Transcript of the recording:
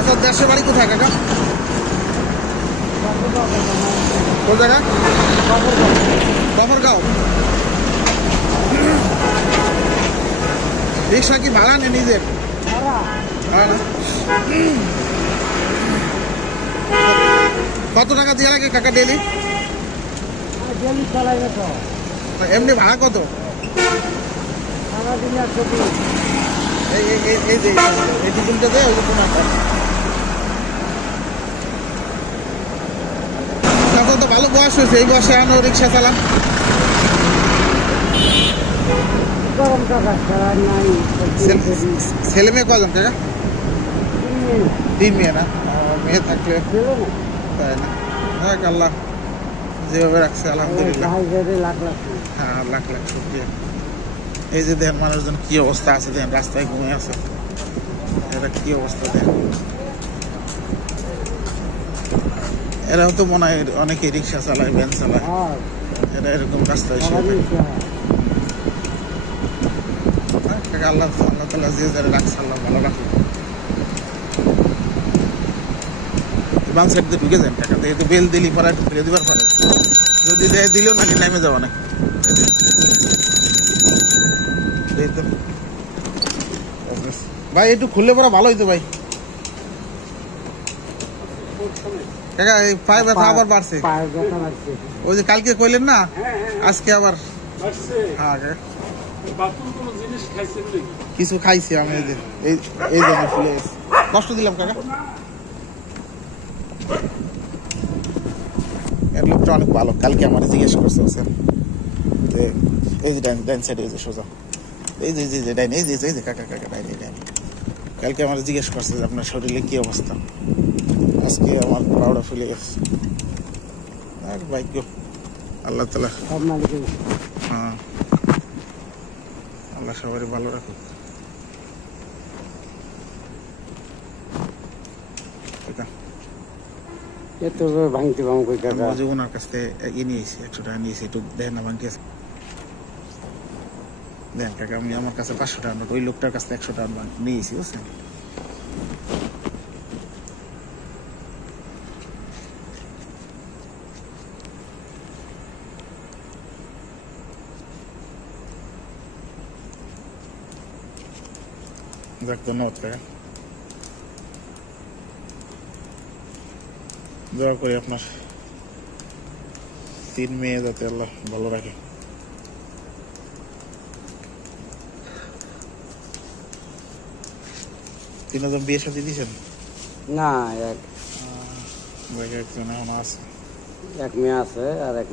আপনার দেশের বাড়ি কোথায় কাকা? কোন জায়গা? গফরগাঁও। রিক্সা কি ভাড়া নেই নিজের? কত টাকা দিয়ে লাগে কাকা ডেলি? এমনি ভাড়া কত? এই টিফিনটা দেয় ওই তখন তো ভালো বয়স হয়েছে, এই বয়সে আনো রিক্সা চালান। ছেলে মেয়ে কজন কাকা? 3 মেয়ে না? মেয়ে থাকলে তাই না? আল্লাহ যেভাবে রাখছে আলহামদুলিল্লাহ। হ্যাঁ, লাখ লাখ শুকরিয়া। এই যে দেখেন মানুষজন কি অবস্থা আছে, দেখেন রাস্তায় ঘুমিয়ে আছে, এটা কি অবস্থা দেখেন। এরাও তো মনে হয় অনেকে রিক্সা চালায়, ভ্যান চালায়, এরা এরকম রাস্তায় আল্লাহ আল্লাহ তাআলা যে যারা রাখছে আল্লাহ ভালো রাখুন। বাম সাইড দিয়ে ঢুকে যান টাকা, এই তো বেল দিলি পরে একটু ফিরে দিবার পারে, যদি দেয় দিলেও নাকি নেমে যাওয়া না। ভাই একটু খুললে পরে ভালো হইতো ভাই। কাকা এই পায়ে ব্যথা আবার বাড়ছে, ওই যে কালকে কইলেন না, আজকে আবার। হ্যাঁ কিছু খাইছি আমি, এই জন্য ফুলে কষ্ট দিলাম কাকা। এর লোকটা অনেক ভালো, কালকে আমার জিজ্ঞেস করছে যে এই যে ডাইন সাইডে এই যে সোজা এই যে ডাইন, এই যে কাকা কাকা ডাইন। কালকে আমার জিজ্ঞেস করছে যে আপনার শরীরে কি অবস্থা, আজকে আমার পাউডা ফুলে গেছে। আর ভাগ্য আল্লাহ তাআলা, হ্যাঁ আল্লাহ সবারই ভালো রাখুক। ওনার কাছ থেকে নিয়েছি 100 টাকা নিয়েছি, একটু দেন না ভাঙতে দেন কাকা। আমি আমার কাছে 500 টাকা নোট, ওই লোকটার কাছ থেকে 100 টাকা নিয়েছি বুঝছেন। যাক ধন্যবাদ কাকা, দোয়া করি আপনার 3 মেয়ে যাতে আল্লাহ ভালো রাখে। 3 জন বিয়ে শাদী দিয়েছেন? না, একজন এখনো আছে, এক মেয়ে আছে আর এক